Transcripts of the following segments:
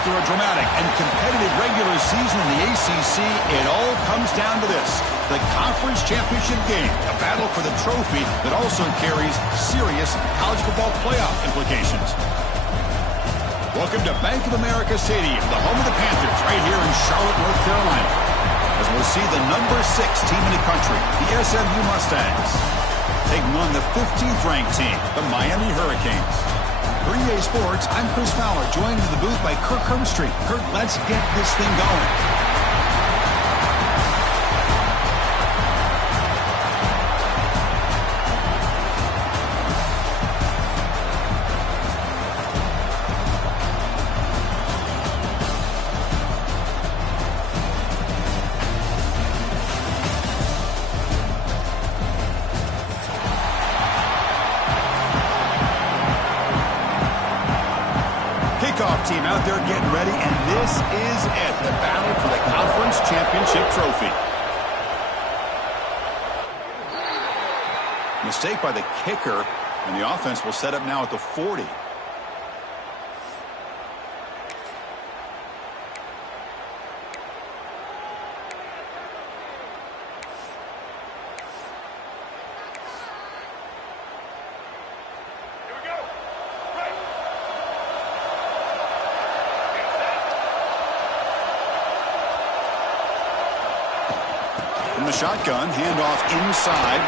After a dramatic and competitive regular season in the ACC, it all comes down to this: the conference championship game, a battle for the trophy that also carries serious college football playoff implications. Welcome to Bank of America Stadium, the home of the Panthers, right here in Charlotte, North Carolina, as we'll see the number 6 team in the country, the SMU Mustangs, taking on the 15th ranked team, the Miami Hurricanes. For EA Sports, I'm Chris Fowler, joined in the booth by Kirk Herbstreit. Kirk, let's get this thing going. Team out there getting ready, and this is it, the battle for the conference championship trophy. Mistake by the kicker, and the offense will set up now at the 40. The shotgun, handoff inside.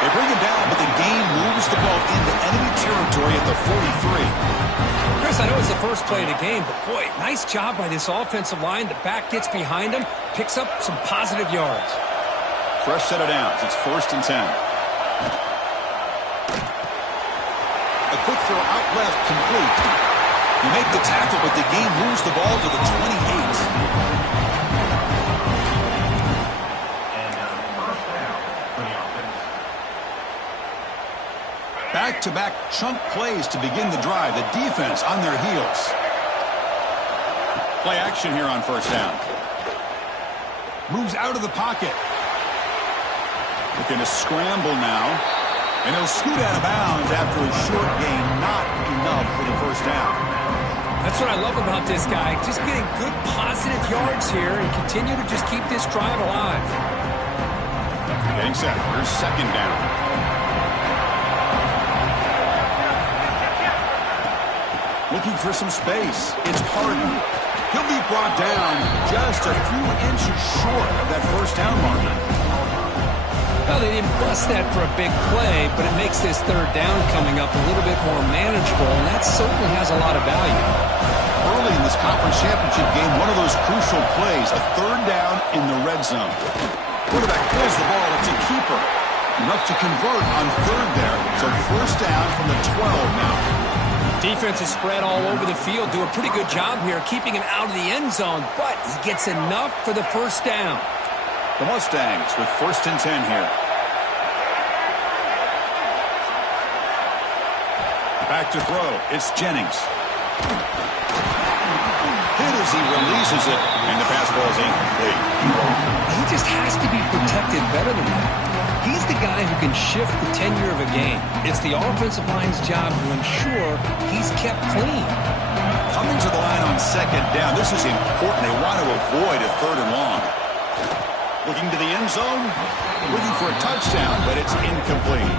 They bring it down, but the game moves the ball into enemy territory at the 43. Chris, I know it's the first play of the game, but boy, nice job by this offensive line. The back gets behind him, picks up some positive yards. Fresh set of downs. It's 1st and 10. A quick throw out left, complete. You make the tackle, but the game moves the ball to the 28. Back-to-back chunk plays to begin the drive. The defense on their heels. Play action here on 1st down. Moves out of the pocket. Looking to scramble now. And he'll scoot out of bounds after a short gain. Not enough for the 1st down. That's what I love about this guy. Just getting good positive yards here and continue to just keep this drive alive. Getting set. Here's 2nd down. Looking for some space. It's Harden. He'll be brought down just a few inches short of that 1st down marker. Well, they didn't bust that for a big play, but it makes this 3rd down coming up a little bit more manageable, and that certainly has a lot of value. Early in this conference championship game, one of those crucial plays, a 3rd down in the red zone. Quarterback pulls the ball. It's a keeper. Enough to convert on 3rd there. So 1st down from the 12 now. Defense is spread all over the field. Do a pretty good job here keeping him out of the end zone, but he gets enough for the 1st down. The Mustangs with 1st and 10 here. Back to throw. It's Jennings. Hit as he releases it, and the pass ball is incomplete. He just has to be protected better than that. He's the guy who can shift the tenure of a game. It's the offensive line's job to ensure he's kept clean. Coming to the line on 2nd down. This is important. They want to avoid a 3rd and long. Looking to the end zone. Looking for a touchdown, but it's incomplete.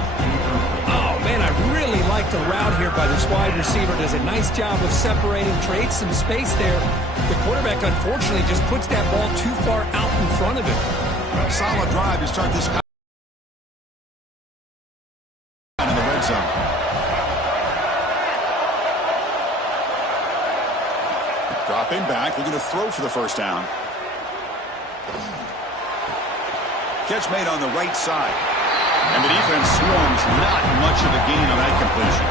Oh, man, I really like the route here by this wide receiver. Does a nice job of separating, trades some space there. The quarterback, unfortunately, just puts that ball too far out in front of him. Solid drive to start this in the red zone. Dropping back, looking to throw for the 1st down. Catch made on the right side. And the defense swarms. Not much of a gain on that completion.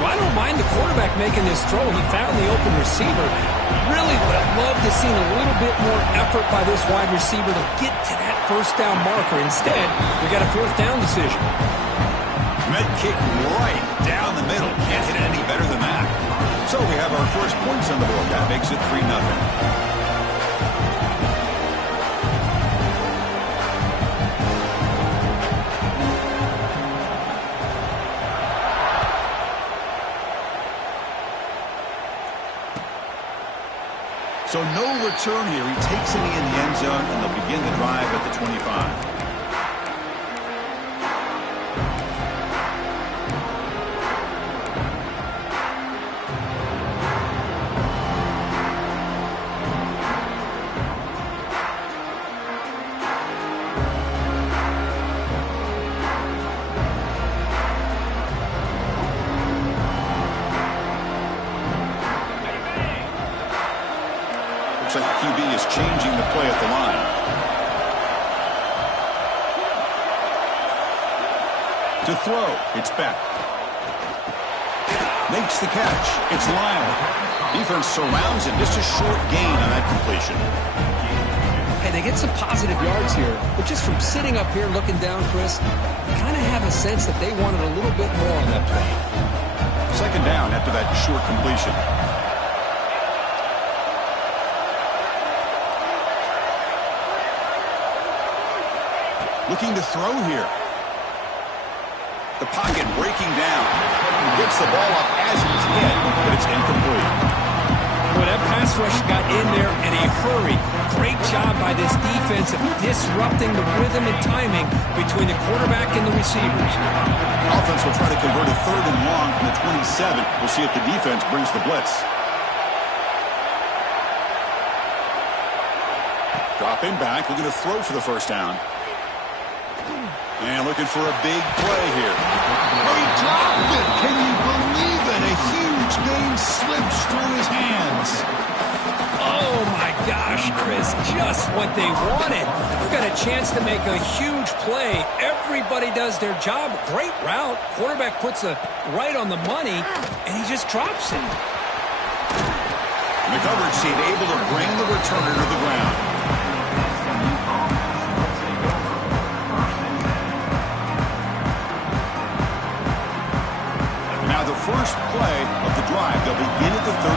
Well, I don't mind the quarterback making this throw. He found the open receiver. Really would have loved to see a little bit more effort by this wide receiver to get to that 1st down marker. Instead, we got a 4th down decision. Med kick right down the middle. Can't hit it any better than that. So we have our first points on the board. That makes it 3-0. So no return here. He takes it in the end zone, and they'll begin the drive at the 25. Looks like the QB is changing the play at the line. To throw, it's Beck. Makes the catch. It's Lyle. Defense surrounds him. Just a short gain on that completion. Hey, they get some positive yards here, but just from sitting up here looking down, Chris, you kind of have a sense that they wanted a little bit more on that play. Second down after that short completion. Looking to throw here. The pocket breaking down. Gets the ball up as he's hit, but it's incomplete. Well, that pass rush got in there in a hurry. Great job by this defense of disrupting the rhythm and timing between the quarterback and the receivers. Offense will try to convert a 3rd and long from the 27. We'll see if the defense brings the blitz. Dropping back, looking to throw for the first down. And looking for a big play here. Oh, he dropped it! Can you believe it? A huge gain slips through his hands. Oh, my gosh, Chris. Just what they wanted. They've got a chance to make a huge play. Everybody does their job. Great route. Quarterback puts it right on the money, and he just drops it. The coverage team able to bring the returner to the ground. First play of the drive. They'll begin at the 38.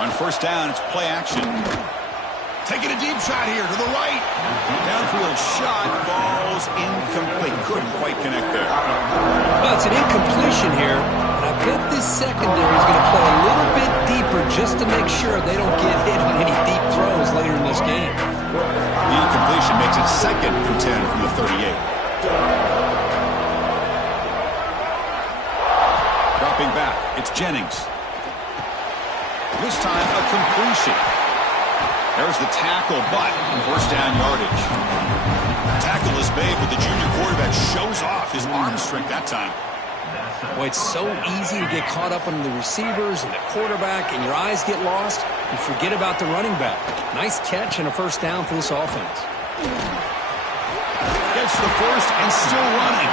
On first down, it's play action. Taking a deep shot here to the right. Downfield shot falls incomplete. Couldn't quite connect there. Well, it's an incompletion here. And I bet this secondary is going to play a little bit deeper just to make sure they don't get hit on any deep throws later in this game. The incompletion makes it 2nd and 10 from the 38. Dropping back, it's Jennings. This time a completion. There's the tackle, but first down yardage. Tackle is made, but the junior quarterback shows off his arm strength that time. Boy, it's so easy to get caught up on the receivers and the quarterback, and your eyes get lost. You forget about the running back. Nice catch and a first down for this offense. Gets the first and still running.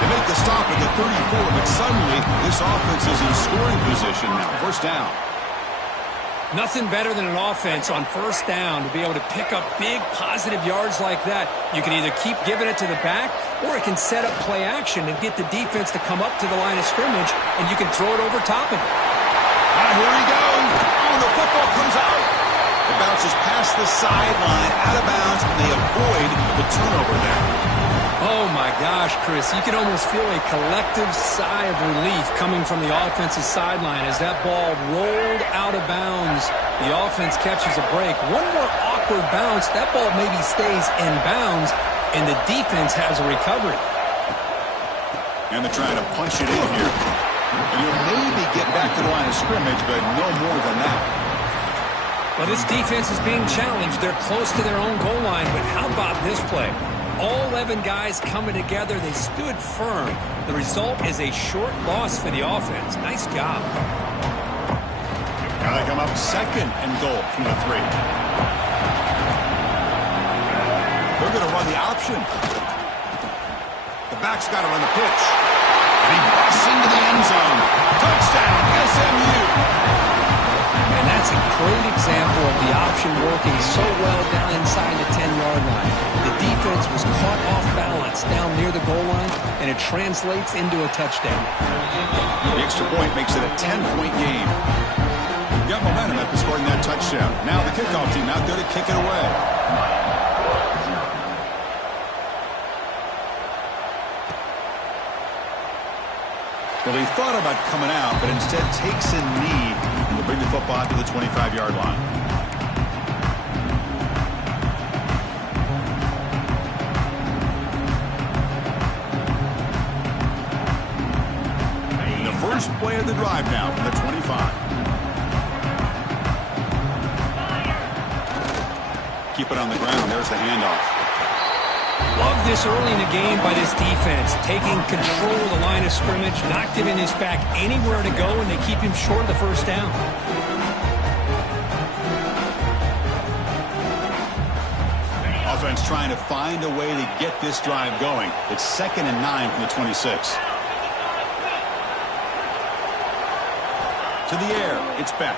They make the stop at the 34, but suddenly this offense is in scoring position now. First down. Nothing better than an offense on first down to be able to pick up big positive yards like that. You can either keep giving it to the back, or it can set up play action and get the defense to come up to the line of scrimmage, and you can throw it over top of it. Here he goes. Oh, the football comes out. It bounces past the sideline, out of bounds, and they avoid the turnover there. Oh, my gosh, Chris. You can almost feel a collective sigh of relief coming from the offensive sideline as that ball rolled out of bounds. The offense catches a break. One more awkward bounce. That ball maybe stays in bounds, and the defense has a recovery. And they're trying to punch it in here. And you'll maybe get back to the line of scrimmage, but no more than that. Well, this defense is being challenged. They're close to their own goal line, but how about this play? All 11 guys coming together. They stood firm. The result is a short loss for the offense. Nice job. Now they come up 2nd and goal from the 3. They're going to run the option. The back's got to run the pitch. And he busts into the end zone. Touchdown, SMU. And that's a great example of the option working so well down inside the 10-yard line. The defense was caught off balance down near the goal line, and it translates into a touchdown. The extra point makes it a 10-point game. Got momentum after scoring that touchdown. Now the kickoff team out there to kick it away. Well, he thought about coming out, but instead takes a knee to bring the football to the 25-yard line. The first play of the drive now from the 25. Keep it on the ground. There's the handoff. Love this early in the game by this defense, taking control of the line of scrimmage, not giving his back anywhere to go, and they keep him short of the first down. Offense trying to find a way to get this drive going. It's 2nd and 9 from the 26. To the air, it's Beck.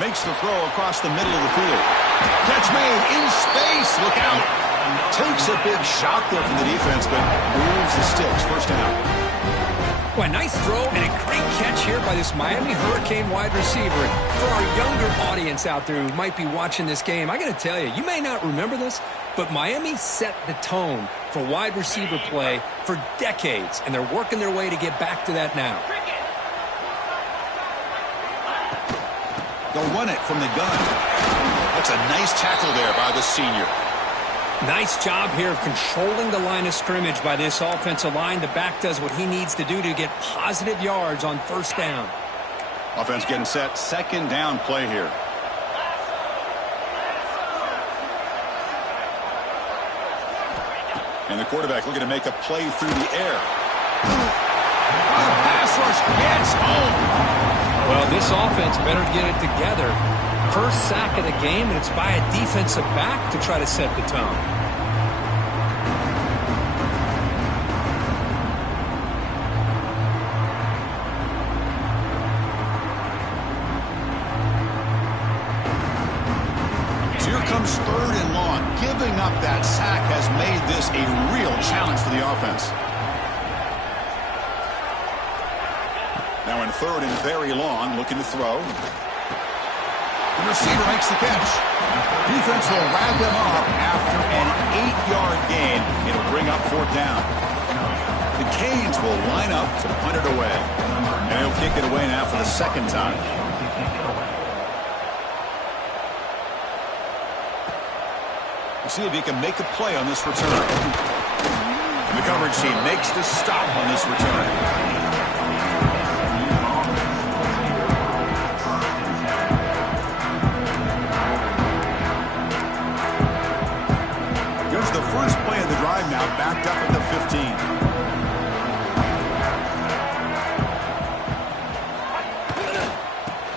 Makes the throw across the middle of the field. Catch made in space. Look out. Takes a big shot there from the defense, but moves the sticks. First down. Well, nice throw and a great catch here by this Miami Hurricane wide receiver. For our younger audience out there who might be watching this game, I got to tell you, you may not remember this, but Miami set the tone for wide receiver play for decades, and they're working their way to get back to that now. They'll run it from the gun. That's a nice tackle there by the senior. Nice job here of controlling the line of scrimmage by this offensive line. The back does what he needs to do to get positive yards on first down. Offense getting set. 2nd down play here. And the quarterback looking to make a play through the air. Pass rush gets home. Well, this offense better get it together. First sack of the game, and it's by a defensive back to try to set the tone. So here comes 3rd and long. Giving up that sack has made this a real challenge for the offense. Now in 3rd and very long, looking to throw. The receiver makes the catch. Defense will wrap him up after an 8-yard gain. It'll bring up 4th down. The Canes will line up to punt it away. And he'll kick it away now for the 2nd time. We'll see if he can make a play on this return. And the coverage team makes the stop on this return. First play of the drive now, backed up at the 15.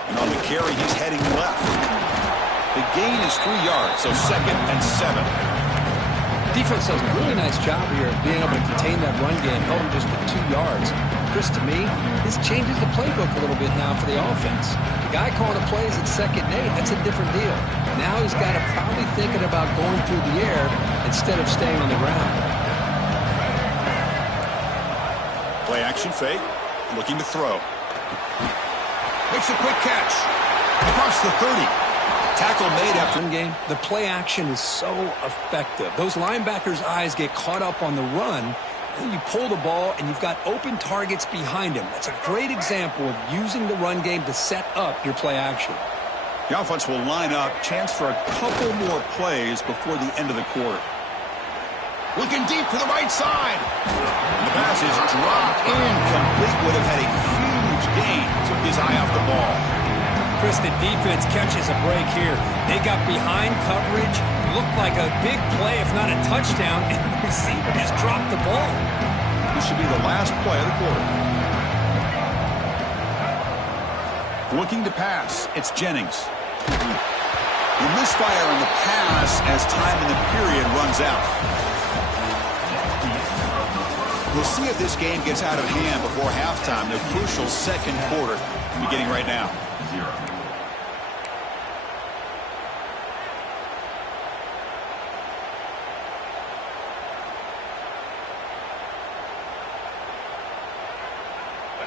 And on the carry, he's heading left. The gain is 3 yards, so 2nd and 7. Defense does a really nice job here of being able to contain that run game, held him just to 2 yards. Chris, to me, this changes the playbook a little bit now for the offense. The guy calling the plays at 2nd and 8, that's a different deal. Now he's got to probably thinking about going through the air instead of staying on the ground. Play action fake, looking to throw. Makes a quick catch. Across the 30. Tackle made after the game. The play action is so effective. Those linebackers' eyes get caught up on the run. And you pull the ball, and you've got open targets behind him. That's a great example of using the run game to set up your play action. The offense will line up. Chance for a couple more plays before the end of the quarter. Looking deep to the right side. And the pass is dropped incomplete. Would have had a huge gain. Took his eye off the ball. Chris, the defense catches a break here. They got behind coverage. Looked like a big play, if not a touchdown. And the receiver just dropped the ball. This should be the last play of the quarter. Looking to pass. It's Jennings. The misfire on the pass as time in the period runs out. We'll see if this game gets out of hand before halftime. The crucial 2nd quarter beginning right now.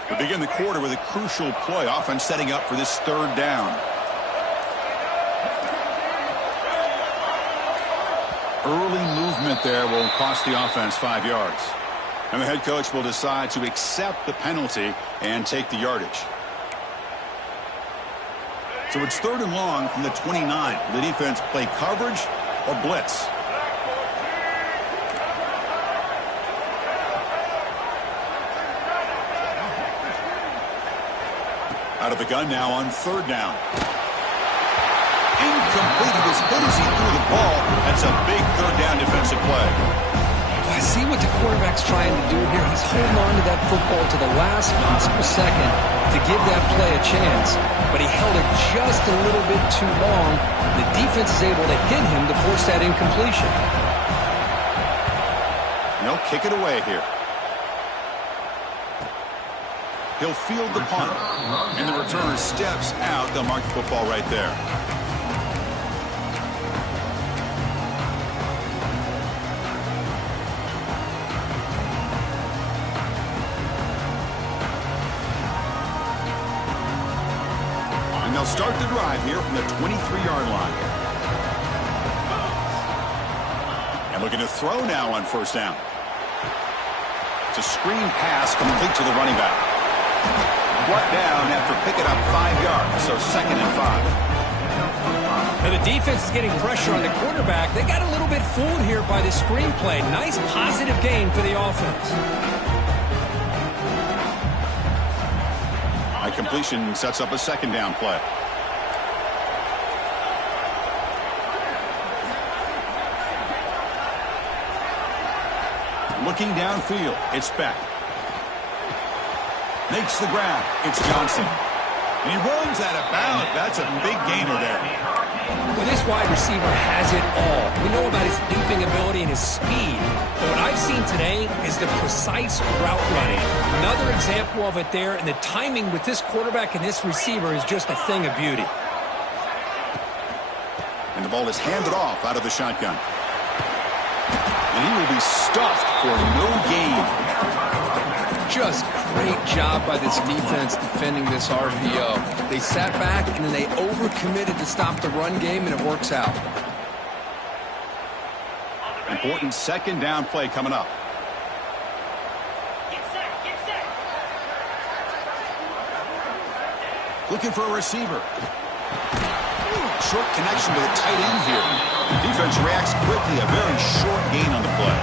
We begin the quarter with a crucial play. Offense setting up for this 3rd down. Early movement there will cost the offense 5 yards. And the head coach will decide to accept the penalty and take the yardage. So it's 3rd and long from the 29. The defense play coverage or blitz. Out of the gun now on 3rd down. Incomplete. He was hit as he threw the ball. That's a big 3rd down defensive play. I see what the quarterback's trying to do here. He's holding on to that football to the last possible second to give that play a chance. But he held it just a little bit too long. The defense is able to hit him to force that incompletion. They'll kick it away here. He'll field the punt. And the returner steps out. They'll mark the football right there. And they'll start the drive here from the 23-yard line. And looking to throw now on 1st down. It's a screen pass complete to the running back. Brought down after picking up 5 yards, so 2nd and 5. Now the defense is getting pressure on the quarterback. They got a little bit fooled here by the screenplay. Nice positive gain for the offense. High completion sets up a 2nd down play. Looking downfield, it's Beck. Makes the grab. It's Johnson. And he runs out of bounds. That's a big gainer there. Well, this wide receiver has it all. We know about his leaping ability and his speed. But what I've seen today is the precise route running. Another example of it there, and the timing with this quarterback and this receiver is just a thing of beauty. And the ball is handed off out of the shotgun. And he will be stuffed for no gain. Just great job by this defense defending this RPO. They sat back and then they overcommitted to stop the run game, and it works out. Important 2nd down play coming up. Get set. Looking for a receiver. Short connection to the tight end here. Defense reacts quickly. A very short gain on the play.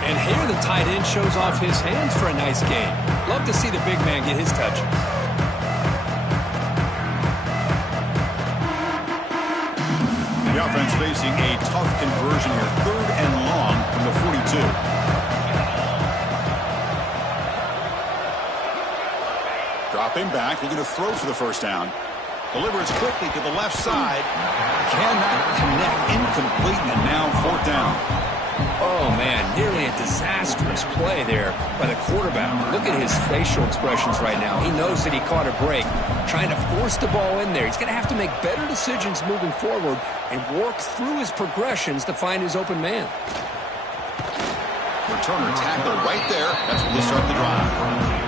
And here the tight end shows off his hands for a nice game. Love to see the big man get his touches. The offense facing a tough conversion here. 3rd and long from the 42. Dropping back, looking to throw for the 1st down. Delivers quickly to the left side. Cannot connect. Incomplete, and now 4th down. Oh, man, nearly a disastrous play there by the quarterback. Look at his facial expressions right now. He knows that he caught a break, trying to force the ball in there. He's going to have to make better decisions moving forward and work through his progressions to find his open man. Returner tackle right there. That's where they start the drive.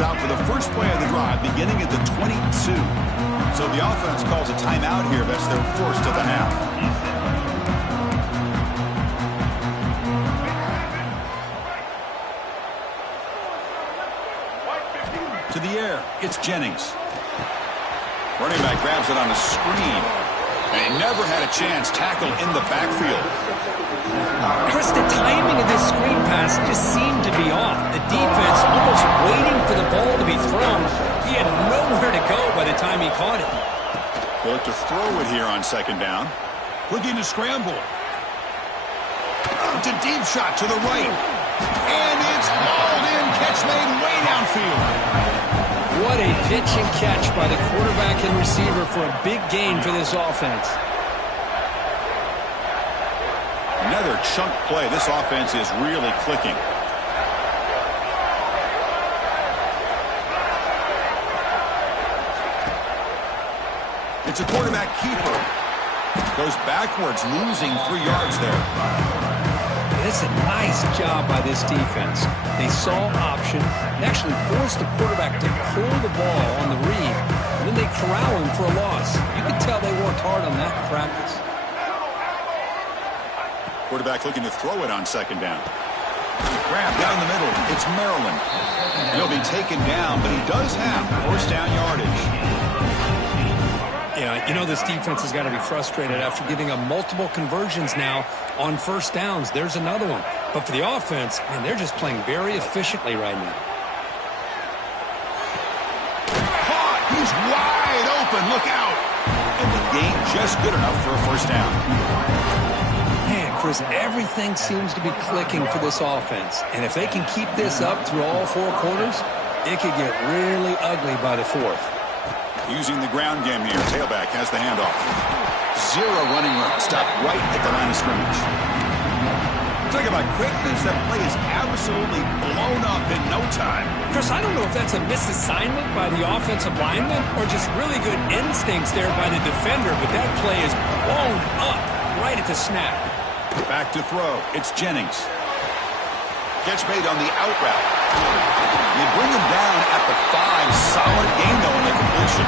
Out for the first play of the drive, beginning at the 22. So the offense calls a timeout here. That's their first of the half. To the air, it's Jennings. Running back grabs it on a screen. And he never had a chance. Tackle in the backfield. Chris, the timing of this screen pass just seemed to be off. The defense almost waiting for the ball to be thrown. He had nowhere to go by the time he caught it. They'll look to throw it here on 2nd down. Looking to scramble. It's a deep shot to the right. And it's hauled in. Catch made way downfield. What a pitch and catch by the quarterback and receiver for a big gain for this offense. Another chunk play. This offense is really clicking. It's a quarterback keeper. Goes backwards, losing 3 yards there. It's a nice job by this defense. They saw option, they actually forced the quarterback to pull the ball on the read, and then they corral him for a loss. You can tell they worked hard on that in practice. Quarterback looking to throw it on second down. Grab down the middle. It's Maryland. He'll be taken down, but he does have first down yardage. Yeah, you know this defense has got to be frustrated after giving up multiple conversions now on first downs. There's another one. But for the offense, man, they're just playing very efficiently right now. Caught! He's wide open. Look out! And the gain just good enough for a first down. Man, Chris, everything seems to be clicking for this offense. And if they can keep this up through all 4 quarters, it could get really ugly by the 4th. Using the ground game here. Tailback has the handoff. 0 running room. Stopped right at the line of scrimmage. Talk about quickness. That play is absolutely blown up in no time. Chris, I don't know if that's a misassignment by the offensive lineman or just really good instincts there by the defender, but that play is blown up right at the snap. Back to throw. It's Jennings. Catch made on the out route. They bring him down at the 5. Solid gain, though, in the completion.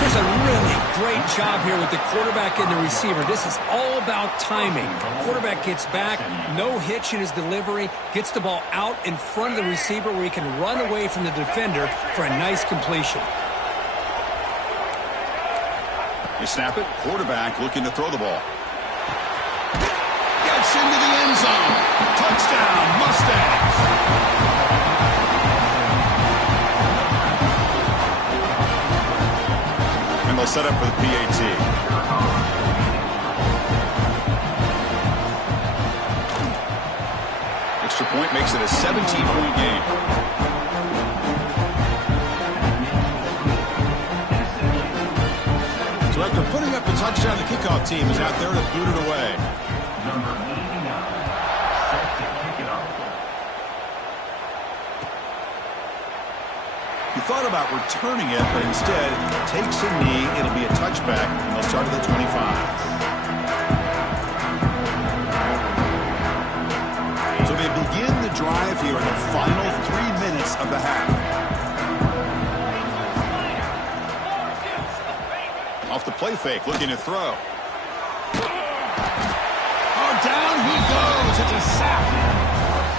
There's a really great job here with the quarterback and the receiver. This is all about timing. Quarterback gets back, no hitch in his delivery, gets the ball out in front of the receiver where he can run away from the defender for a nice completion. You snap it. Quarterback looking to throw the ball. Gets into the end zone. Touchdown, Mustangs. And they'll set up for the PAT. Extra point makes it a 17-point game. So after putting up the touchdown, the kickoff team is out there to boot it away. Number 89, set to kick it off. He thought about returning it, but instead takes a knee. It'll be a touchback, and they'll start at the 25. So they begin the drive here in the final 3 minutes of the half. Off the play fake, looking to throw. Down he goes. It's a sack.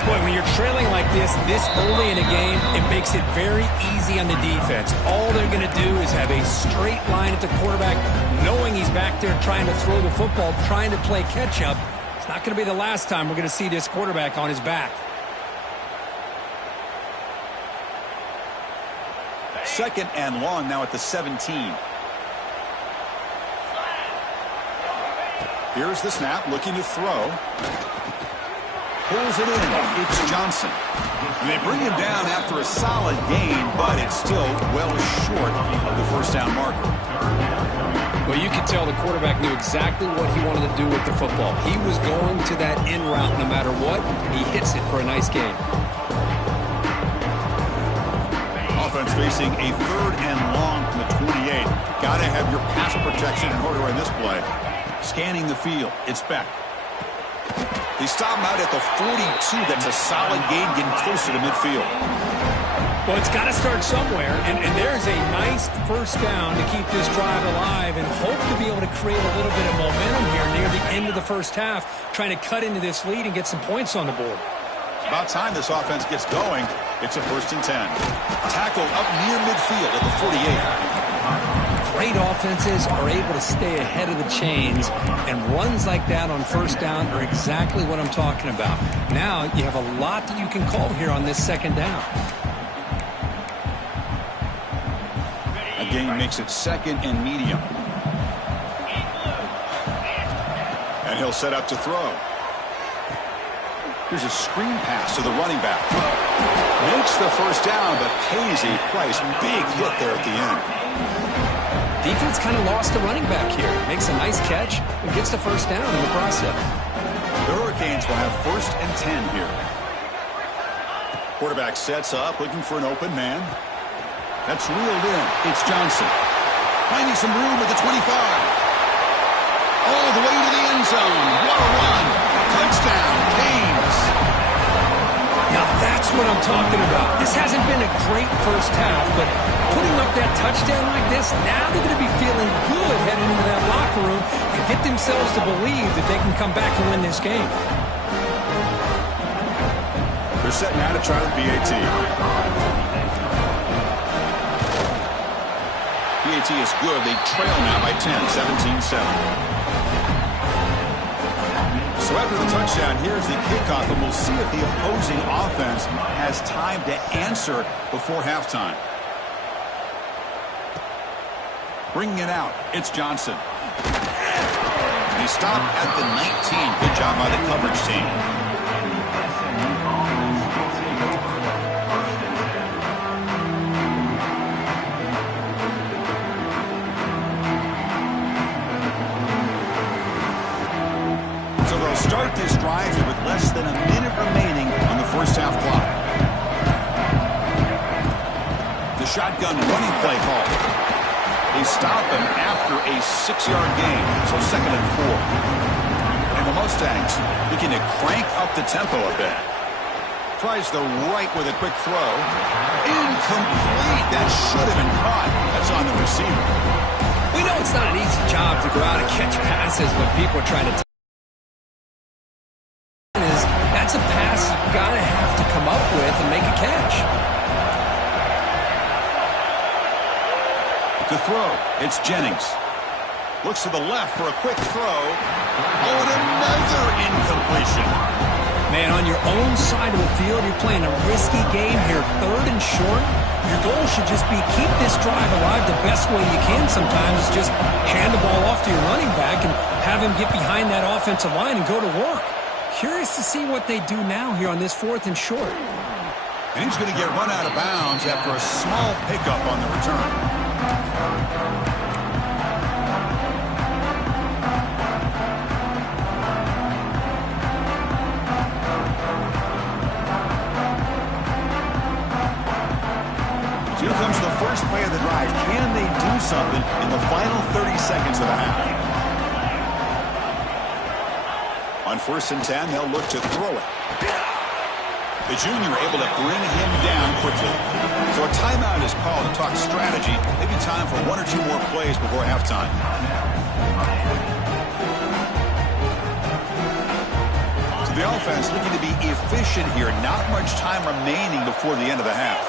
Boy, when you're trailing like this early in a game, it makes it very easy on the defense. All they're going to do is have a straight line at the quarterback, knowing he's back there trying to throw the football, trying to play catch-up. It's not going to be the last time we're going to see this quarterback on his back. Second and long now at the 17. Here's the snap, looking to throw. Pulls it in. It's Johnson. And they bring him down after a solid gain, but it's still well short of the first down marker. Well, you could tell the quarterback knew exactly what he wanted to do with the football. He was going to that in route no matter what. He hits it for a nice gain. Offense facing a 3rd and long from the 28. Got to have your pass protection in order in this play. Scanning the field. It's Beck. They stop him out at the 42. That's a solid gain, getting closer to midfield. Well, it's got to start somewhere, and there's a nice first down to keep this drive alive and hope to be able to create a little bit of momentum here near the end of the first half, trying to cut into this lead and get some points on the board. About time this offense gets going. It's a 1st and 10. Tackle up near midfield at the 48. Great offenses are able to stay ahead of the chains, and runs like that on first down are exactly what I'm talking about. Now you have a lot that you can call here on this second down. A gain makes it 2nd and medium. And he'll set up to throw. Here's a screen pass to the running back. Makes the first down, but pays a price. Big hit there at the end. Defense kind of lost the running back here. Makes a nice catch and gets the first down in the process. The Hurricanes will have 1st and 10 here. Quarterback sets up, looking for an open man. That's reeled in. It's Johnson. Finding some room at the 25. All the way to the end zone. What a run. Touchdown, Canes. Now that's what I'm talking about. This hasn't been a great first half, but putting up that touchdown like this, now they're going to be feeling good heading into that locker room and get themselves to believe that they can come back and win this game. They're setting out to try the PAT. PAT is good. They trail now by 10, 17-7. So after the touchdown, here's the kickoff, and we'll see if the opposing offense has time to answer before halftime. Bringing it out, it's Johnson. He stopped at the 19. Good job by the coverage team. Start this drive here with less than a minute remaining on the first half clock. The shotgun running play call. They stop him after a 6-yard gain, so 2nd and 4. And the Mustangs looking to crank up the tempo a bit. Tries the right with a quick throw. Incomplete. That should have been caught. That's on the receiver. We know it's not an easy job to go out and catch passes when people are trying to that's a pass you've got to have to come up with and make a catch. To throw, it's Jennings. Looks to the left for a quick throw. Oh, and another incompletion. Man, on your own side of the field, you're playing a risky game here. 3rd and short. Your goal should just be keep this drive alive the best way you can sometimes. Just hand the ball off to your running back and have him get behind that offensive line and go to work. Curious to see what they do now here on this 4th and short. And he's going to get run out of bounds after a small pickup on the return. Here comes the first play of the drive. Can they do something in the final 30 seconds of the half? On 1st and 10, they'll look to throw it. The junior able to bring him down quickly. So a timeout is called to talk strategy. Maybe time for 1 or 2 more plays before halftime. So the offense looking to be efficient here. Not much time remaining before the end of the half.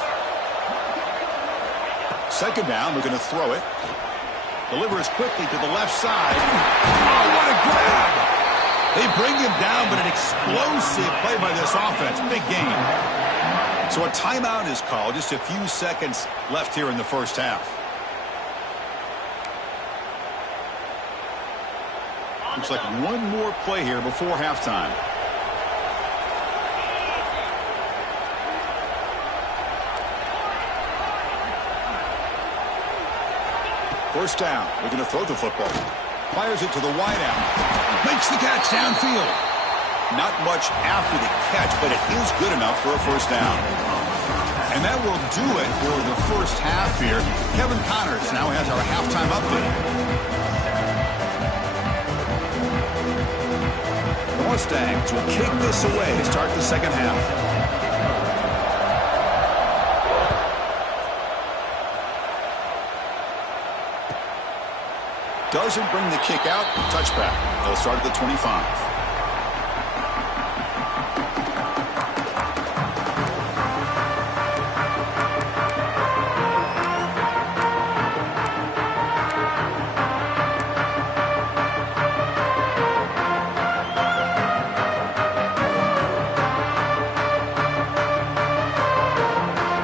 2nd down, we're going to throw it. Delivers quickly to the left side. Oh, what a grab! They bring him down, but an explosive play by this offense. Big game. So a timeout is called. Just a few seconds left here in the first half. Looks like one more play here before halftime. First down. We're going to throw the football. Fires it to the wideout. Makes the catch downfield. Not much after the catch, but it is good enough for a first down. And that will do it for the first half here. Kevin Connors now has our halftime update. The Mustangs will kick this away to start the second half. Doesn't bring the kick out. Touchback. They'll start at the 25.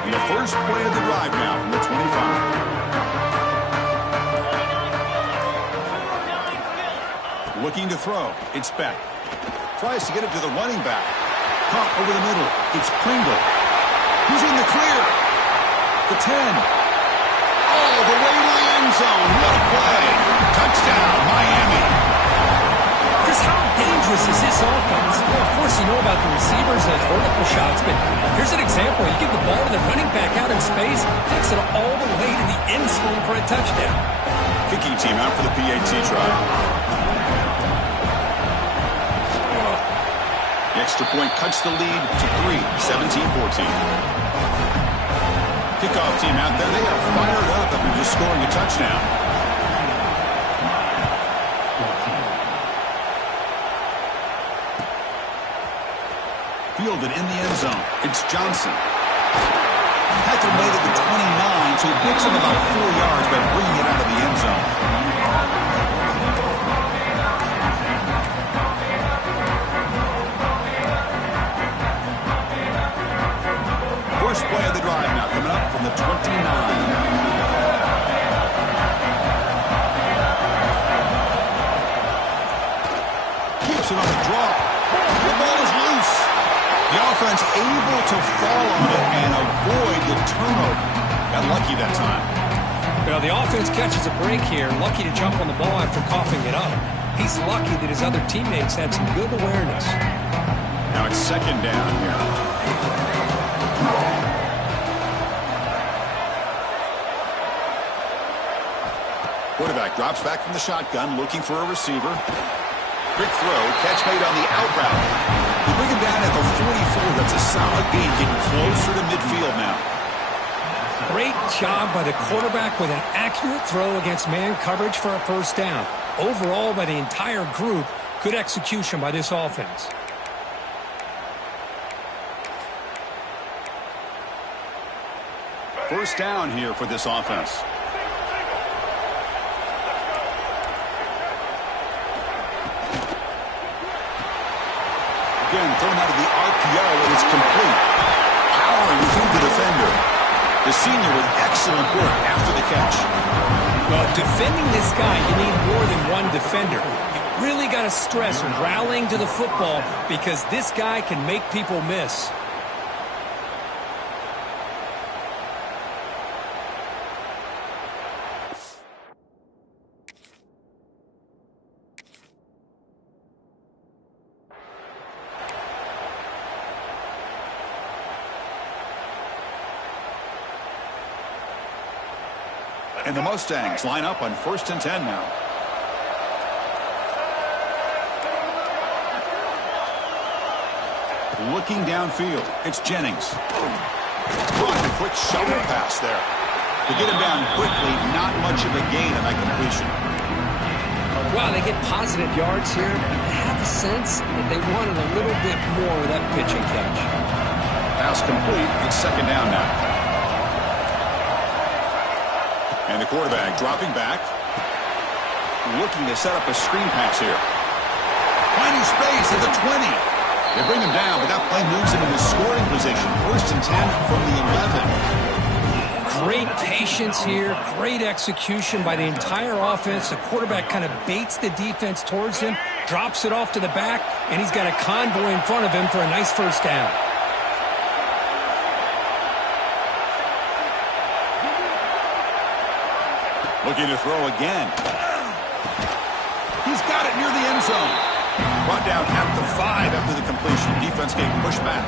And the first play of the drive now from the 25. Looking to throw. It's Beck. Tries to get it to the running back. Pump over the middle. It's Pringle. He's in the clear. The 10. All the way to the end zone. What a play. Touchdown, Miami. Just how dangerous is this offense? Well, of course, you know about the receivers, those vertical shots, but here's an example. You give the ball to the running back out in space, takes it all the way to the end zone for a touchdown. Kicking team out for the PAT try. The extra point cuts the lead to 3, 17-14. Kickoff team out there. They are fired up after just scoring a touchdown. Fielded in the end zone. It's Johnson. Patrick made it to 29, so he picks him about 4 yards by bringing it out of the end zone. First play of the drive now coming up from the 29. Keeps it on the draw. The ball is loose. The offense able to fall on it and avoid the turnover. Got lucky that time. Well, the offense catches a break here. Lucky to jump on the ball after coughing it up. He's lucky that his other teammates had some good awareness. Now it's second down here. Quarterback drops back from the shotgun, looking for a receiver. Quick throw, catch made on the out route. They bring him down at the 44. That's a solid gain, getting closer to midfield now. Great job by the quarterback with an accurate throw against man coverage for a first down. Overall, by the entire group, good execution by this offense. First down here for this offense. Again, thrown out of the RPO, and it's complete. Powering through the defender. The senior with excellent work after the catch. Well, defending this guy, you need more than one defender. You really got to stress rallying to the football because this guy can make people miss. And the Mustangs line up on 1st and 10 now. Looking downfield, it's Jennings. Caught a quick shovel pass there. To get him down quickly, not much of a gain on that completion. Wow, they get positive yards here. I have a sense that they wanted a little bit more of that pitch and catch. Pass complete. It's second down now. And the quarterback dropping back. Looking to set up a screen pass here. Finding space at the 20. They bring him down, but that play moves him into scoring position. 1st and 10 from the 11. Great patience here. Great execution by the entire offense. The quarterback kind of baits the defense towards him, drops it off to the back, and he's got a convoy in front of him for a nice first down. Looking to throw again. He's got it near the end zone. Brought down at the 5 after the completion. Defense getting pushed back.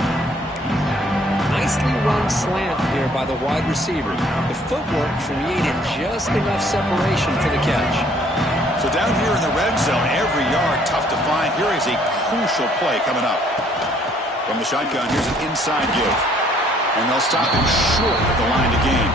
Nicely run slant here by the wide receiver. The footwork created just enough separation for the catch. So down here in the red zone, every yard tough to find. Here is a crucial play coming up. From the shotgun, here's an inside give. And they'll stop him short at the line to gain.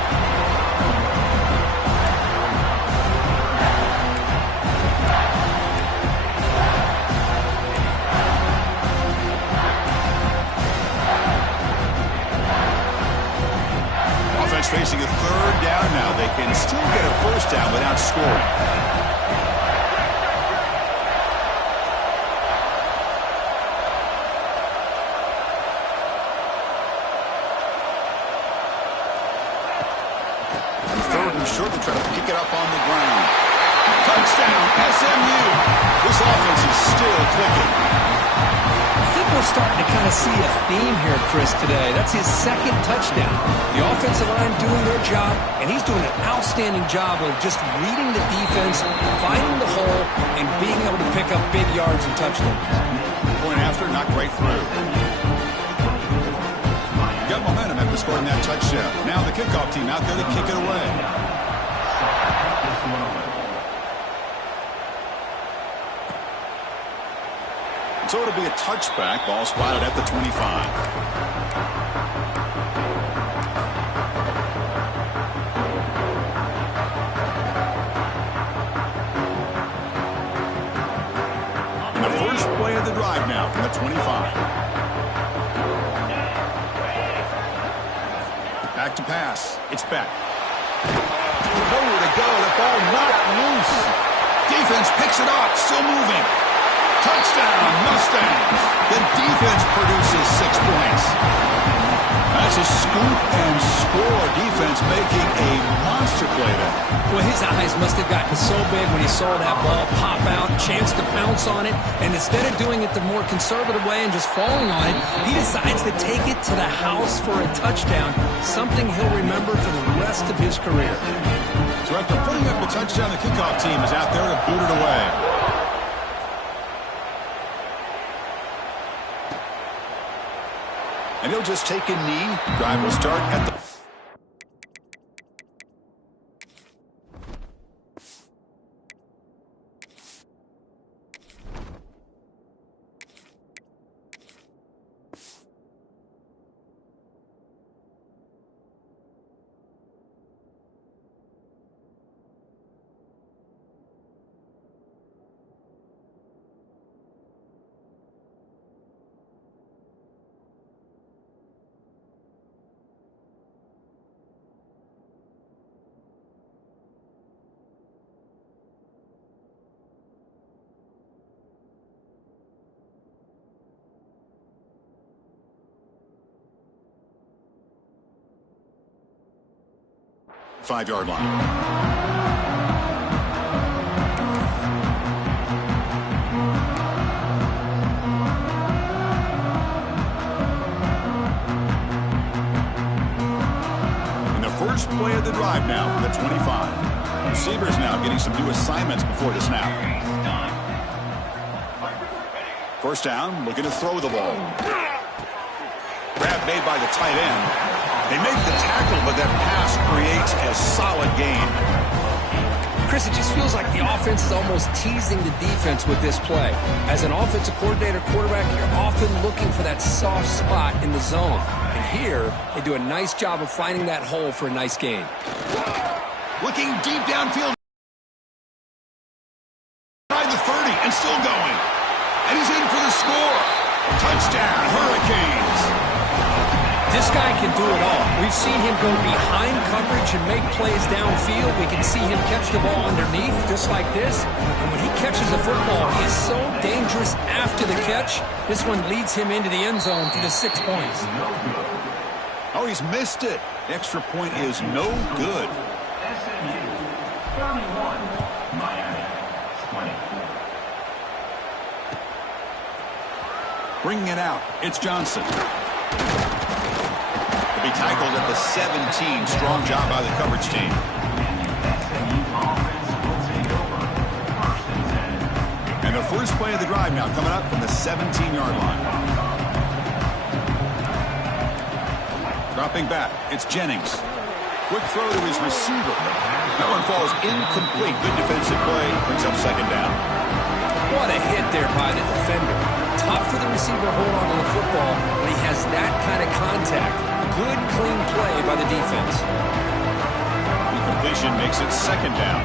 Facing a third down now. They can still get a first down without scoring. And 3rd and short, they try to pick it up on the ground. Touchdown, SMU. This offense is still clicking. Think we're starting to kind of see a theme here, Chris, today. That's his second touchdown. The offensive line doing their job, and he's doing an outstanding job of just reading the defense, finding the hole, and being able to pick up big yards and touchdowns. Point after, knocked right through. Got momentum after scoring that touchdown. Now the kickoff team out there to kick it away. So it'll be a touchback. Ball spotted at the 25. And the first play of the drive now from the 25. Back to pass. It's back. Nowhere to go. The ball knocked loose. Defense picks it up. Still moving. Touchdown, Mustangs. The defense produces 6 points. That's a scoop and score. Defense making a monster play there. Well, his eyes must have gotten so big when he saw that ball pop out, chance to pounce on it, and instead of doing it the more conservative way and just falling on it, he decides to take it to the house for a touchdown, something he'll remember for the rest of his career. So after putting up the touchdown, the kickoff team is out there to boot it away. And he'll just take a knee. Drive will start at the... Five-yard line. And the first play of the drive now from the 25. Receivers now getting some new assignments before the snap. First down, looking to throw the ball. Grab made by the tight end. They make the tackle, but that pass creates a solid gain. Chris, it just feels like the offense is almost teasing the defense with this play. As an offensive coordinator, quarterback, you're often looking for that soft spot in the zone. And here, they do a nice job of finding that hole for a nice gain. Looking deep downfield. By the 30 and still going. And he's in for the score. Touchdown, Hurricanes. This guy can do it all. We've seen him go behind coverage and make plays downfield. We can see him catch the ball underneath, just like this. And when he catches the football, he is so dangerous after the catch. This one leads him into the end zone for the 6 points. Oh, he's missed it. The extra point is no good. Bringing it out, it's Johnson. To be tackled at the 17. Strong job by the coverage team. And the first play of the drive now coming up from the 17-yard line. Dropping back, it's Jennings. Quick throw to his receiver. That one falls incomplete. Good defensive play. Brings up second down. What a hit there by the defender. Tough for the receiver to hold on to the football when he has that kind of contact. Good, clean play by the defense. Incompletion makes it second down.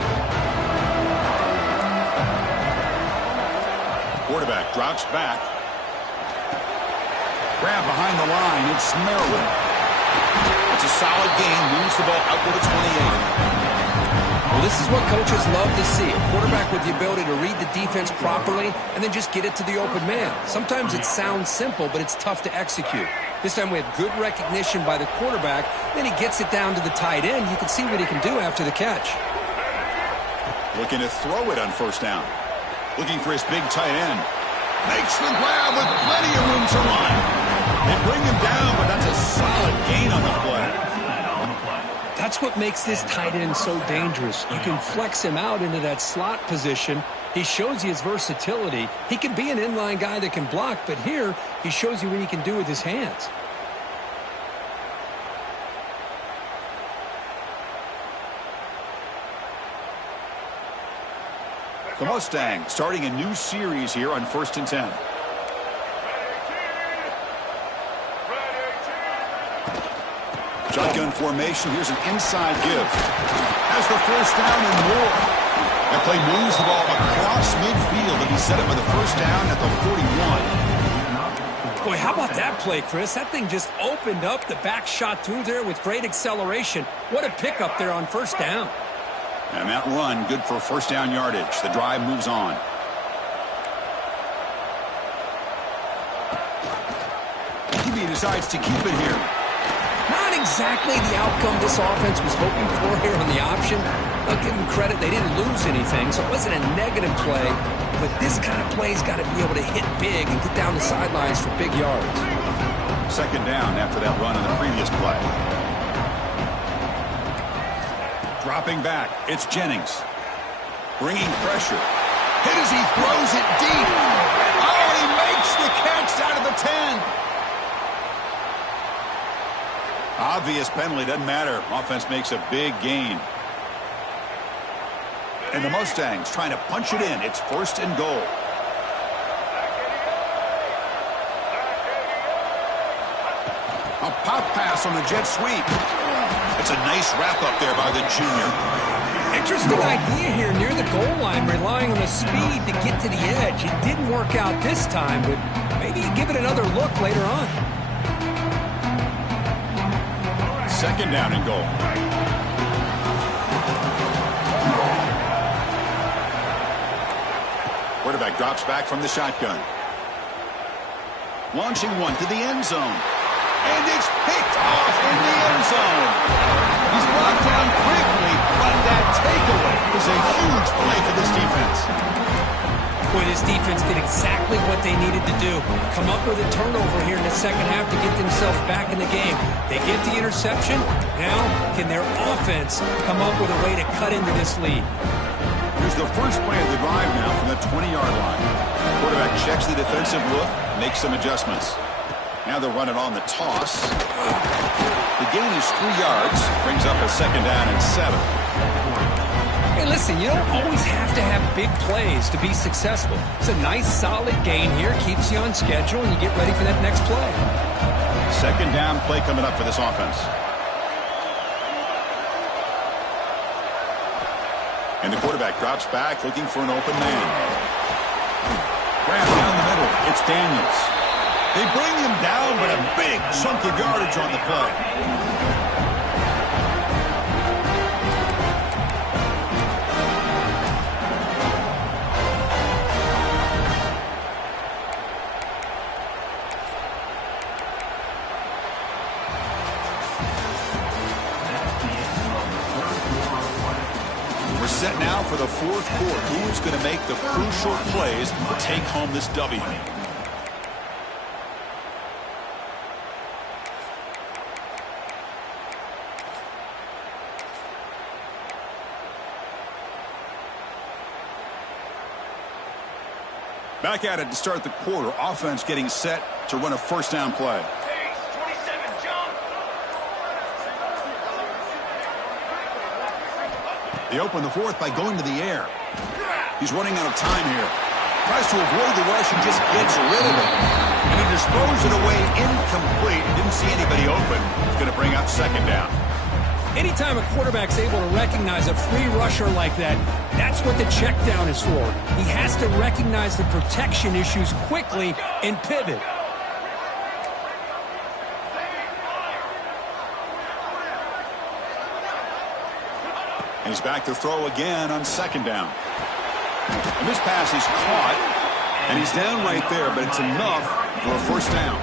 Quarterback drops back. Grab behind the line. It's Maryland. It's a solid game. Moves the ball out to the 28. Well, this is what coaches love to see. A quarterback with the ability to read the defense properly and then just get it to the open man. Sometimes it sounds simple, but it's tough to execute. This time we have good recognition by the quarterback. Then he gets it down to the tight end. You can see what he can do after the catch. Looking to throw it on first down. Looking for his big tight end. Makes the grab with plenty of room to run. They bring him down, but that's a solid gain on the play. That's what makes this tight end so dangerous. You can flex him out into that slot position. He shows you his versatility. He can be an inline guy that can block, but here he shows you what he can do with his hands. The Mustangs starting a new series here on 1st and 10. Shotgun formation. Here's an inside give. Has the first down and more. That play moves the ball across midfield, and he set it for the first down at the 41. Boy, how about that play, Chris? That thing just opened up. The back shot through there with great acceleration. What a pickup there on first down. And that run, good for first down yardage. The drive moves on. QB decides to keep it here. Not exactly the outcome this offense was hoping for here on the option. I'll give them credit. They didn't lose anything, so it wasn't a negative play. But this kind of play's got to be able to hit big and get down the sidelines for big yards. Second down after that run on the previous play. Dropping back, it's Jennings. Bringing pressure. Hit as he throws it deep. Oh, he makes the catch out of the 10. Obvious penalty, doesn't matter. Offense makes a big gain. And the Mustangs trying to punch it in. It's 1st and goal. A pop pass on the jet sweep. It's a nice wrap-up there by the junior. Interesting idea here near the goal line, relying on the speed to get to the edge. It didn't work out this time, but maybe you give it another look later on. Second down and goal. Quarterback drops back from the shotgun. Launching one to the end zone. And it's picked off in the end zone. He's brought down quickly, but that takeaway is a huge play for this defense. Boy, this defense did exactly what they needed to do. Come up with a turnover here in the second half to get themselves back in the game. They get the interception. Now, can their offense come up with a way to cut into this lead? Here's the first play of the drive now from the 20-yard line. Quarterback checks the defensive look, makes some adjustments. Now they'll run it on the toss. The gain is 3 yards, brings up a second down and 7. Hey, listen, you don't always have to have big plays to be successful. It's a nice, solid gain here, keeps you on schedule, and you get ready for that next play. Second down play coming up for this offense. And the quarterback drops back, looking for an open man. Grab down the middle. It's Daniels. They bring him down, but a big chunk of yardage on the play. We're set now for the fourth quarter. Who's going to make the crucial plays to take home this W? Back at it to start the quarter. Offense getting set to run a first down play. They open the fourth by going to the air. He's running out of time here. Tries to avoid the rush and just gets rid of it. And he just throws it away incomplete. Didn't see anybody open. He's going to bring up second down. Anytime a quarterback's able to recognize a free rusher like that, that's what the check down is for. He has to recognize the protection issues quickly and pivot. And he's back to throw again on second down. And this pass is caught, and he's down right there, but it's enough for a first down.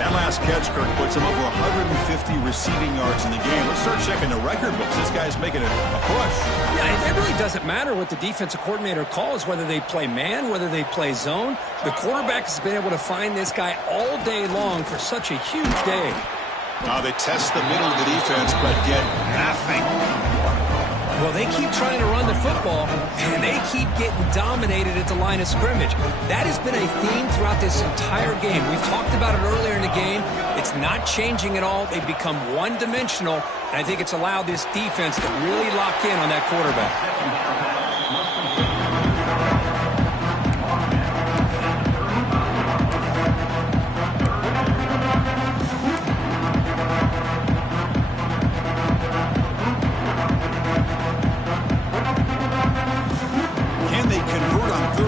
That last catch, Kirk, puts him over 150 receiving yards in the game. Let's start checking the record books. This guy's making a push. Yeah, it really doesn't matter what the defensive coordinator calls, whether they play man, whether they play zone. The quarterback has been able to find this guy all day long for such a huge day. Now they test the middle of the defense, but get nothing. Well, they keep trying to run the football, and they keep getting dominated at the line of scrimmage. That has been a theme throughout this entire game. We've talked about it earlier in the game. It's not changing at all. They've become one-dimensional, and I think it's allowed this defense to really lock in on that quarterback.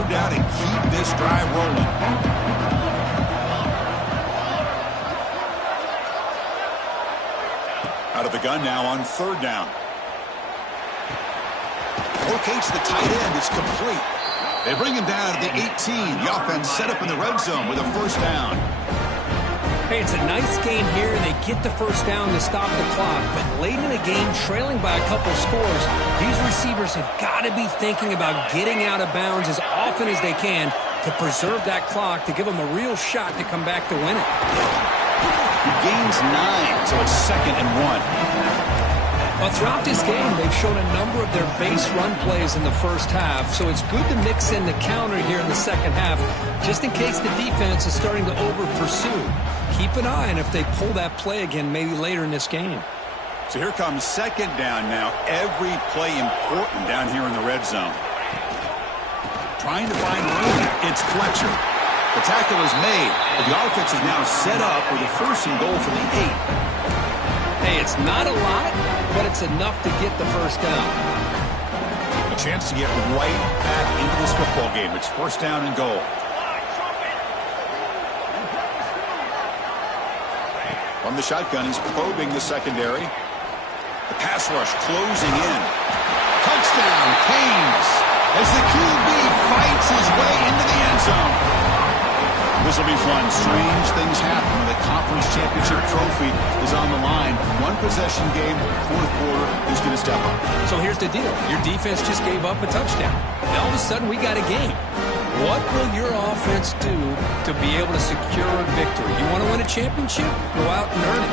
Down and keep this drive rolling. Out of the gun now on third down. Locates the tight end. It's complete. They bring him down to the 18. The offense set up in the red zone with a first down. Hey, it's a nice game here, and they get the first down to stop the clock. But late in the game, trailing by a couple scores, these receivers have got to be thinking about getting out of bounds as often as they can to preserve that clock, to give them a real shot to come back to win it. He gains 9, so it's 2nd and 1. Well, throughout this game, they've shown a number of their base run plays in the first half, so it's good to mix in the counter here in the second half, just in case the defense is starting to over-pursue. Keep an eye on if they pull that play again maybe later in this game. So here comes second down now. Every play important down here in the red zone. Trying to find room. It's Fletcher. The tackle is made, but the offense is now set up with a 1st and goal from the 8. Hey, it's not a lot, but it's enough to get the first down. A chance to get right back into this football game. It's 1st down and goal. From the shotgun, he's probing the secondary. The pass rush closing in. Touchdown, Canes, as the QB fights his way into the end zone. This will be fun. Strange things happen when the conference championship trophy is on the line. One possession game, 4th quarter, who's going to step up? So here's the deal. Your defense just gave up a touchdown. Now all of a sudden we got a game. What will your offense do to be able to secure a victory? You want to win a championship? Go out and earn it.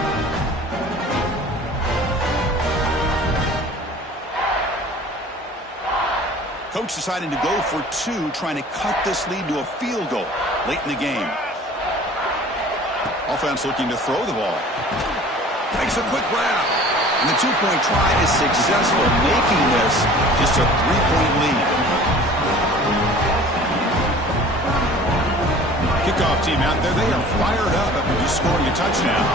Coach deciding to go for 2, trying to cut this lead to a field goal late in the game. Offense looking to throw the ball. Makes a quick grab. And the 2-point try is successful, making this just a 3-point lead. Kickoff team out there. They are fired up after just scoring a touchdown.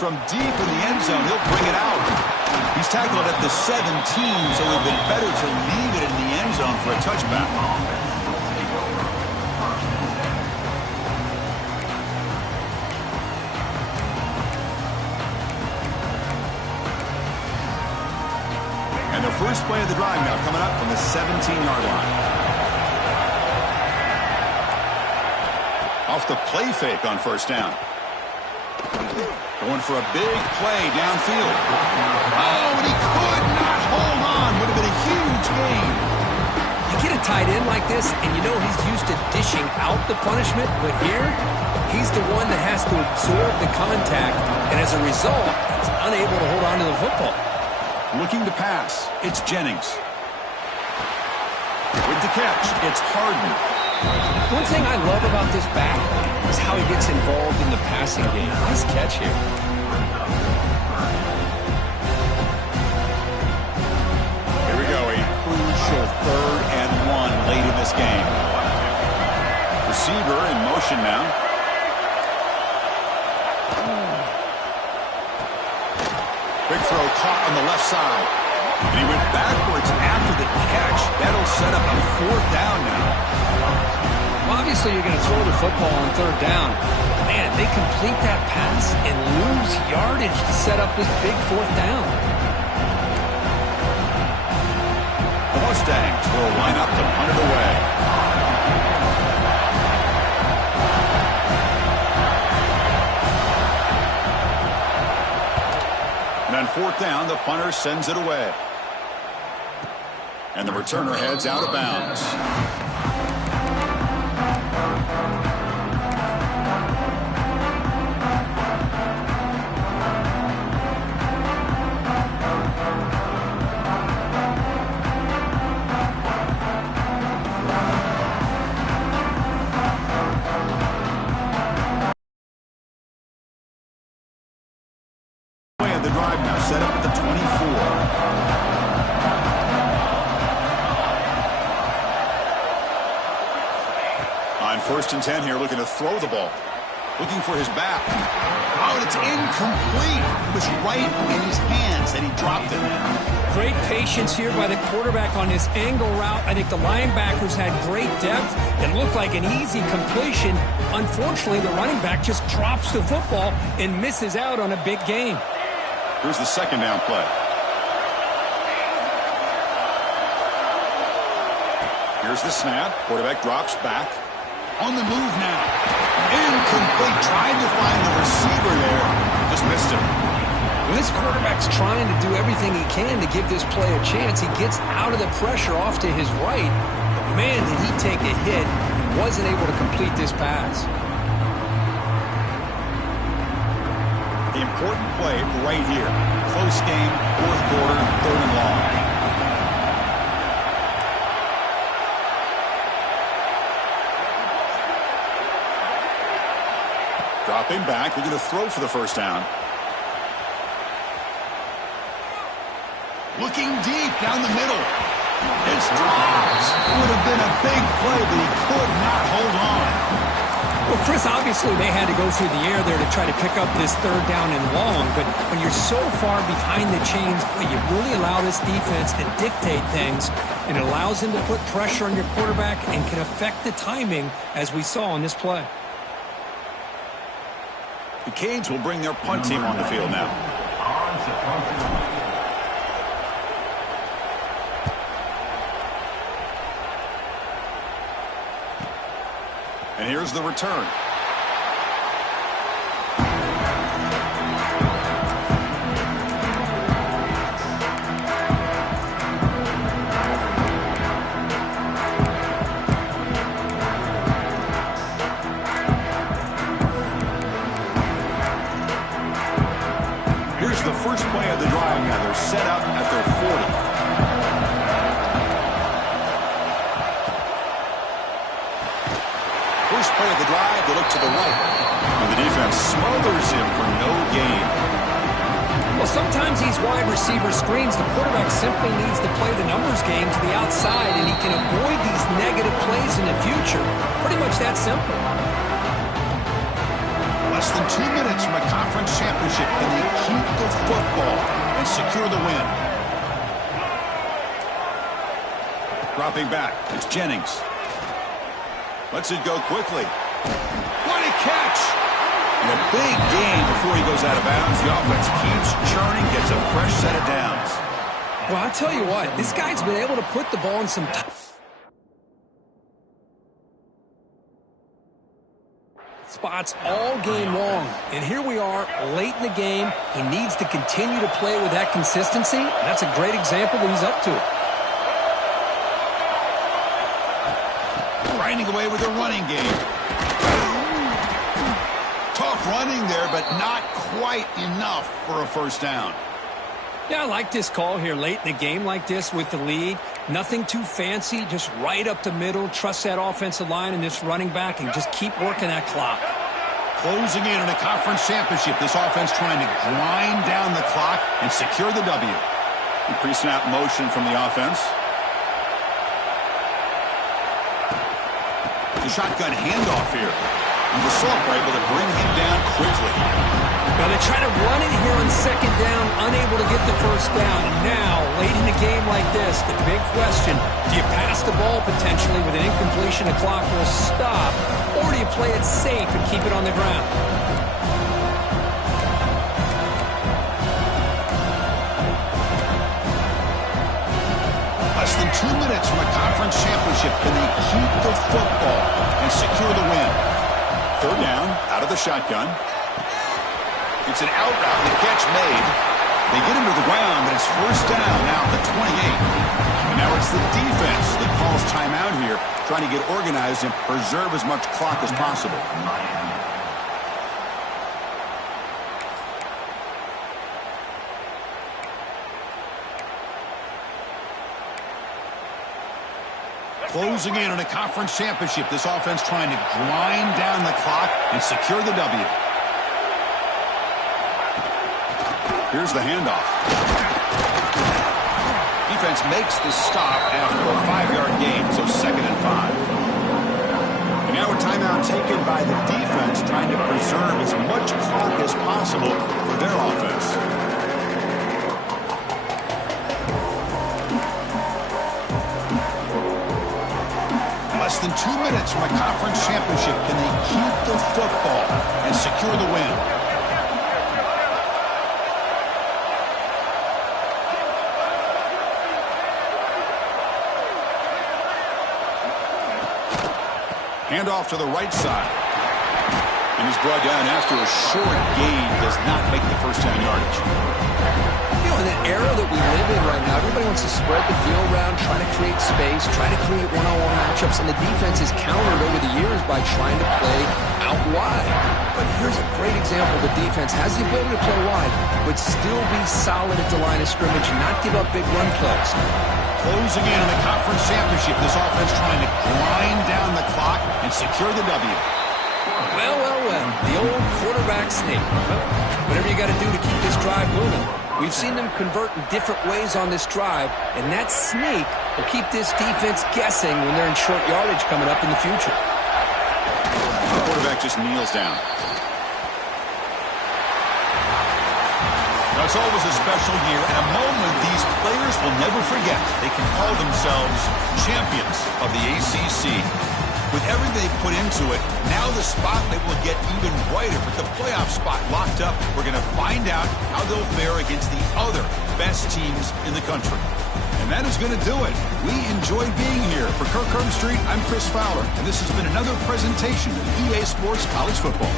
From deep in the end zone, he'll bring it out. He's tackled at the 17, so it would have been better to leave it in the end zone for a touchback. And the first play of the drive now coming up from the 17-yard line. Off the play fake on 1st down. Going for a big play downfield. Oh, and he could not hold on. Would have been a huge gain. You get a tight end like this, and you know he's used to dishing out the punishment, but here, he's the one that has to absorb the contact, and as a result, he's unable to hold on to the football. Looking to pass. It's Jennings. With the catch, it's Harden. One thing I love about this back is how he gets involved in the passing game. Nice catch here. Here we go, a crucial 3rd and 1 late in this game. Receiver in motion now. Big throw caught on the left side. And he went backwards after the catch. That'll set up a 4th down now. Obviously, you're going to throw the football on third down. Man, they complete that pass and lose yardage to set up this big fourth down. The Mustangs will line up to punt it away. And on fourth down, the punter sends it away. And the returner heads out of bounds. The drive now set up at the 24. On 1st and 10 here, looking to throw the ball. Looking for his back. Oh, and it's incomplete. It was right in his hands and he dropped it. Great patience here by the quarterback on this angle route. I think the linebackers had great depth. It looked like an easy completion. Unfortunately, the running back just drops the football and misses out on a big gain. Here's the second down play. Here's the snap. Quarterback drops back. On the move now. Incomplete. Tried to find the receiver there. Just missed him. When this quarterback's trying to do everything he can to give this play a chance, he gets out of the pressure off to his right. But man, did he take a hit and wasn't able to complete this pass. The important play right here. Close game, fourth quarter, third and long. Dropping back, looking to throw for the first down. Looking deep down the middle. It's dropped. It would have been a big play, but he could not hold on. Well, Chris, obviously they had to go through the air there to try to pick up this third down and long, but when you're so far behind the chains, you really allow this defense to dictate things, and it allows them to put pressure on your quarterback and can affect the timing, as we saw on this play. The Canes will bring their punt team on the field now. And here's the return. Here's the first play of the drive now. They're set up at their 40. First play of the drive, they look to the right. And the defense smothers him for no gain. Well, sometimes these wide receiver screens, the quarterback simply needs to play the numbers game to the outside, and he can avoid these negative plays in the future. Pretty much that simple. Less than 2 minutes from a conference championship, and they keep the football and secure the win. Dropping back, it's Jennings. Lets it go quickly. What a catch! And a big gain before he goes out of bounds. The offense keeps churning, gets a fresh set of downs. Well, I'll tell you what, this guy's been able to put the ball in some spots all game long. And here we are late in the game. He needs to continue to play with that consistency. That's a great example that he's up to it. Grinding away with a running game. Tough running there, but not quite enough for a first down. Yeah, I like this call here late in the game like this with the lead. Nothing too fancy, just right up the middle. Trust that offensive line and this running back and just keep working that clock. Closing in on a conference championship, this offense trying to grind down the clock and secure the W. Pre-snap motion from the offense. The shotgun handoff here. And the Salk were able to bring him down quickly. Now they try to run it here on second down, unable to get the first down. And now, late in the game like this. The big question, do you pass the ball potentially with an incompletion, the clock will stop, or do you play it safe and keep it on the ground? Less than 2 minutes from a conference championship. Can they keep the football and secure the win? Third down, out of the shotgun. It's an out route, the catch made. They get him to the ground, but it's first down now at the 28. And now it's the defense that calls timeout here, trying to get organized and preserve as much clock as possible. Closing in on a conference championship, this offense trying to grind down the clock and secure the W. Here's the handoff. Defense makes the stop after a 5-yard gain, so 2nd and 5. And now a timeout taken by the defense, trying to preserve as much clock as possible for their offense. Less than 2 minutes from a conference championship. Can they keep the football and secure the win? Handoff to the right side. And he's brought down after a short gain. Does not make the first down yardage. You know, in the era that we live in right now, everybody wants to spread the field around, try to create space, try to create one-on-one matchups, and the defense is countered over the years by trying to play out wide. But here's a great example. The defense has the ability to play wide, but still be solid at the line of scrimmage and not give up big run plays. Closing in on the conference championship, this offense trying to grind down the clock and secure the W. Well, the old quarterback sneak. Well, whatever you got to do to keep this drive moving. We've seen them convert in different ways on this drive, and that sneak will keep this defense guessing when they're in short yardage coming up in the future. The quarterback just kneels down. Now, it's always a special year and a moment these players will never forget. They can call themselves champions of the ACC. With everything they put into it, now the spotlight will get even brighter. With the playoff spot locked up, we're going to find out how they'll fare against the other best teams in the country. And that is going to do it. We enjoyed being here. For Kirk Herbstreit, I'm Chris Fowler, and this has been another presentation of EA Sports College Football.